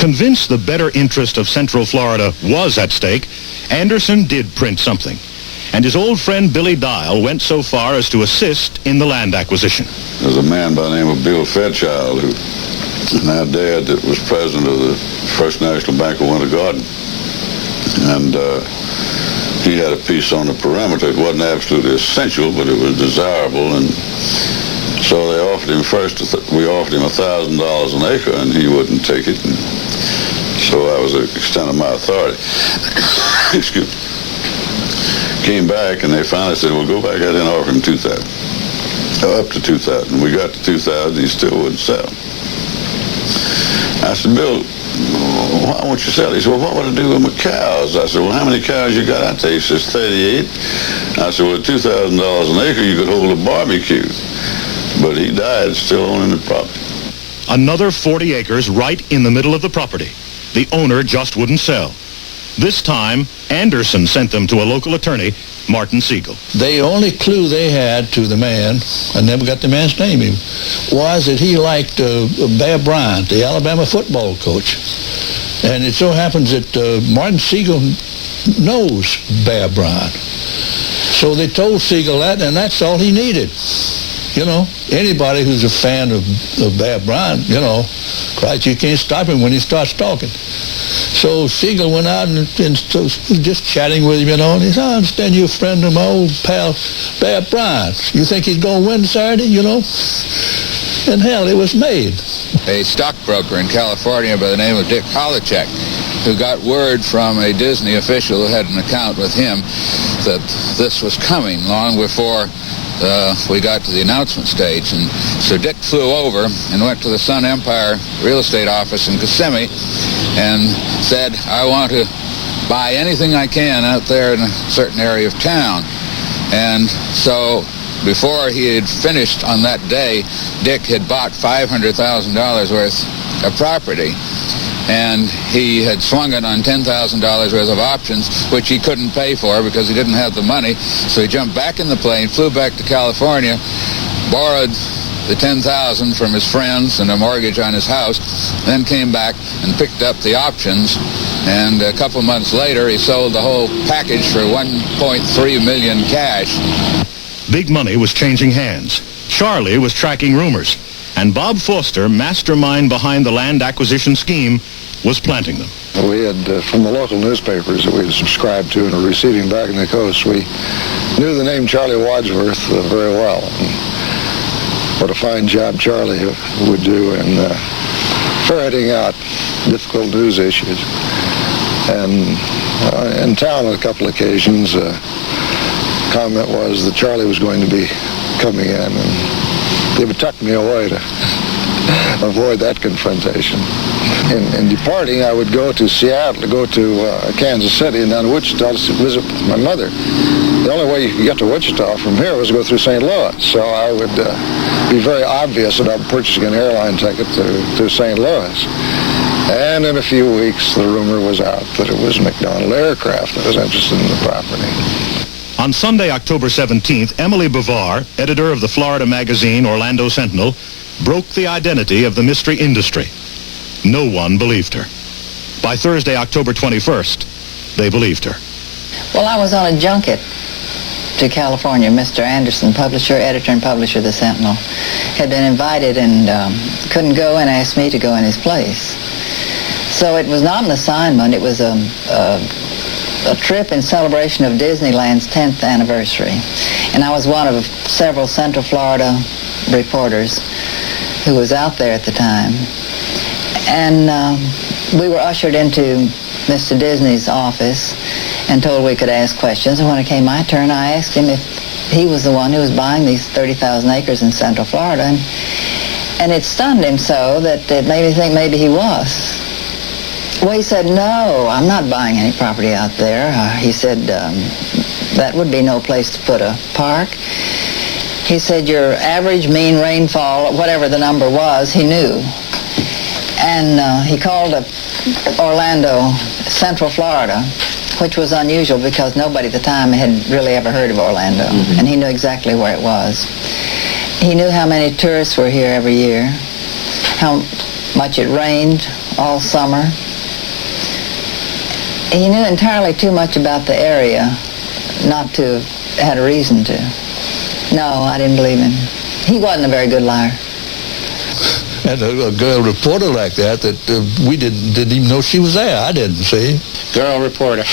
Convinced the better interest of Central Florida was at stake, Anderson did print something. And his old friend Billy Dial went so far as to assist in the land acquisition. There's a man by the name of Bill Fairchild, who now dead, that was president of the First National Bank of Winter Garden. And he had a piece on the perimeter. It wasn't absolutely essential, but it was desirable. And so they offered him we offered him $1,000 an acre, and he wouldn't take it. And so that was the extent of my authority. Excuse me. Came back, and they finally said, well, go back out and offer him $2,000. Up to $2,000. We got to $2,000, he still wouldn't sell. I said, Bill, why won't you sell? He said, well, what would I do with my cows? I said, well, how many cows you got? I tell you, he says, 38. I said, well, $2,000 an acre, you could hold a barbecue. But he died still owning the property. Another 40 acres right in the middle of the property. The owner just wouldn't sell. This time, Anderson sent them to a local attorney, Martin Siegel. The only clue they had to the man, I never got the man's name, was that he liked Bear Bryant, the Alabama football coach. And it so happens that Martin Siegel knows Bear Bryant. So they told Siegel that, and that's all he needed. You know, anybody who's a fan of Bear Bryant, you know, Christ, you can't stop him when he starts talking. So Siegel went out and just chatting with him, you know, and he said, I understand you're a friend of my old pal, Bear Bryant. You think he's going to win Saturday, you know? And hell, it was made. A stockbroker in California by the name of Dick Holacek, who got word from a Disney official who had an account with him that this was coming long before we got to the announcement stage. And so Dick flew over and went to the Sun Empire real estate office in Kissimmee and said, I want to buy anything I can out there in a certain area of town. And so before he had finished on that day, Dick had bought $500,000 worth of property. And he had swung it on $10,000 worth of options, which he couldn't pay for because he didn't have the money. So he jumped back in the plane, flew back to California, borrowed the $10,000 from his friends and a mortgage on his house, then came back and picked up the options. And a couple months later, he sold the whole package for $1.3 million cash. Big money was changing hands. Charlie was tracking rumors. And Bob Foster, mastermind behind the land acquisition scheme, was planting them. We had, from the local newspapers that we had subscribed to and were receiving back in the coast, we knew the name Charlie Wadsworth very well. And what a fine job Charlie would do in ferreting out difficult news issues. And in town on a couple of occasions, comment was that Charlie was going to be coming in, and they would tuck me away to avoid that confrontation. In departing, I would go to Seattle, go to Kansas City, and down to Wichita to visit my mother. The only way you could get to Wichita from here was to go through St. Louis. So I would be very obvious about purchasing an airline ticket to St. Louis. And in a few weeks, the rumor was out that it was McDonnell Aircraft that was interested in the property. On Sunday, October 17th, Emily Bavar, editor of the Florida magazine Orlando Sentinel, broke the identity of the mystery industry. No one believed her. By Thursday, October 21st, they believed her. Well, I was on a junket to California. Mr. Anderson, editor and publisher of the Sentinel, had been invited and couldn't go and asked me to go in his place. So it was not an assignment. It was a trip in celebration of Disneyland's 10th anniversary. And I was one of several Central Florida reporters who was out there at the time. And we were ushered into Mr. Disney's office and told we could ask questions. And when it came my turn, I asked him if he was the one who was buying these 30,000 acres in Central Florida. And it stunned him so that it made me think maybe he was. Well, he said, no, I'm not buying any property out there. He said, that would be no place to put a park. He said, your average mean rainfall, whatever the number was, he knew. And he called up Orlando, Central Florida, which was unusual because nobody at the time had really ever heard of Orlando. Mm-hmm. And he knew exactly where it was. He knew how many tourists were here every year, how much it rained all summer. He knew entirely too much about the area not to have had a reason to. No, I didn't believe him. He wasn't a very good liar. And a girl reporter like that we didn't even know she was there. I didn't see. Girl reporter.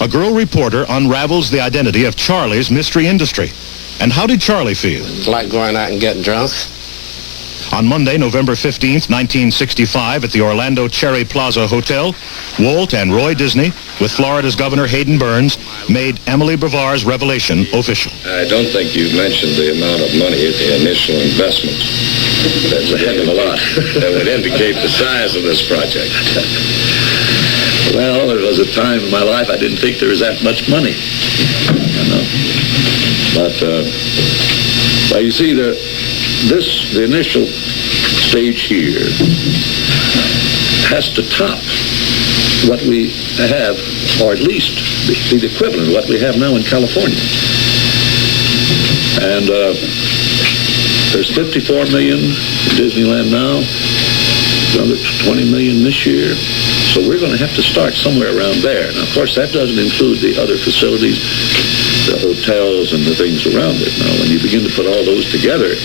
A girl reporter unravels the identity of Charlie's mystery industry. And how did Charlie feel? Like going out and getting drunk. On Monday, November 15th, 1965, at the Orlando Cherry Plaza Hotel, Walt and Roy Disney, with Florida's Governor Hayden Burns, made Emily Bavar's revelation official. I don't think you've mentioned the amount of money, the initial investment. That's a heck of a lot. That would indicate the size of this project. Well, there was a time in my life I didn't think there was that much money. You know. But, well, you see, the initial stage here has to top what we have, or at least be the equivalent of what we have now in California. And there's 54 million in Disneyland now, another 20 million this year. So we're going to have to start somewhere around there. Now, of course, that doesn't include the other facilities, the hotels and the things around it. Now, when you begin to put all those together,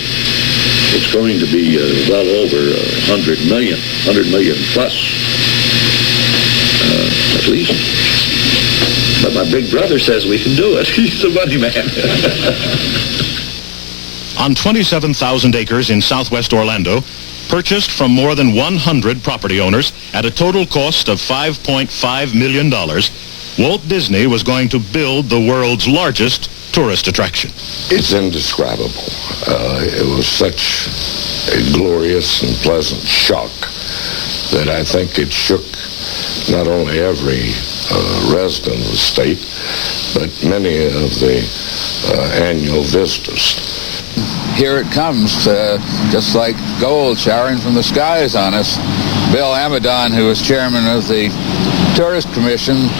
it's going to be well over 100 million plus, at least. But my big brother says we can do it. He's a money man. On 27,000 acres in southwest Orlando, purchased from more than 100 property owners at a total cost of $5.5 million, Walt Disney was going to build the world's largest tourist attraction. It's indescribable. It was such a glorious and pleasant shock that I think it shook not only every resident of the state, but many of the annual visitors. Here it comes, just like gold showering from the skies on us. Bill Amidon, who was chairman of the Tourist Commission,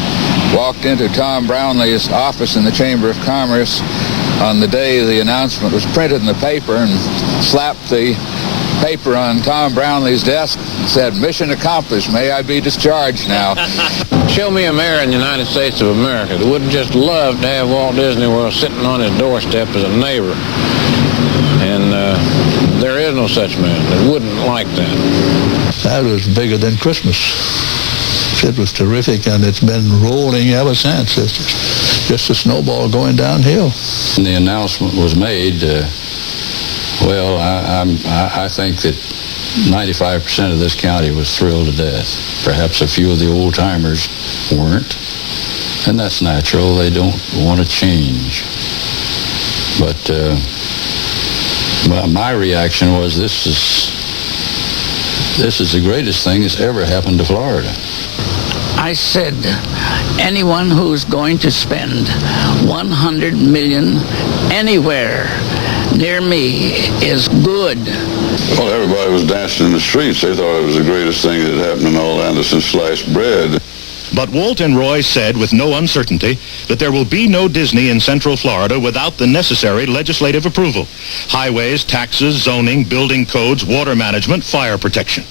walked into Tom Brownlee's office in the Chamber of Commerce on the day the announcement was printed in the paper and slapped the paper on Tom Brownlee's desk and said, "Mission accomplished. May I be discharged now." Show me a mayor in the United States of America that wouldn't just love to have Walt Disney World sitting on his doorstep as a neighbor. And there is no such man that wouldn't like that. That was bigger than Christmas. It was terrific, and it's been rolling ever since. It's just a snowball going downhill. When the announcement was made, well, I think that 95% of this county was thrilled to death. Perhaps a few of the old-timers weren't, and that's natural. They don't want to change. But my reaction was, this is the greatest thing that's ever happened to Florida. I said, anyone who's going to spend $100 million anywhere near me is good. Well, everybody was dancing in the streets. They thought it was the greatest thing that had happened in Orlando since sliced bread. But Walt and Roy said with no uncertainty that there will be no Disney in Central Florida without the necessary legislative approval. Highways, taxes, zoning, building codes, water management, fire protection.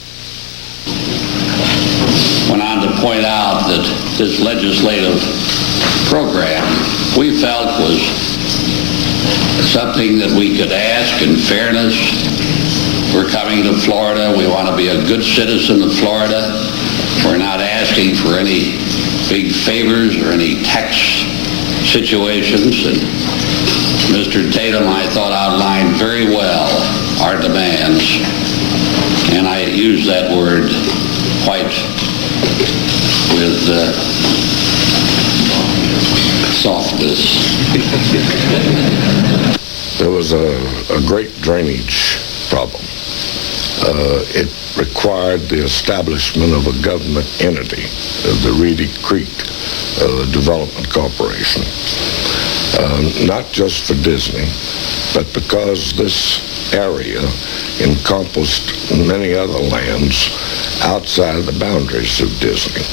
Went on to point out that this legislative program we felt was something that we could ask in fairness. We're coming to Florida. We want to be a good citizen of Florida. We're not asking for any big favors or any tax situations. And Mr. Tatum, I thought, outlined very well our demands. And I use that word quite with softness. There was a great drainage problem. It required the establishment of a government entity, the Reedy Creek Development Corporation. Not just for Disney, but because this area encompassed many other lands outside the boundaries of Disney.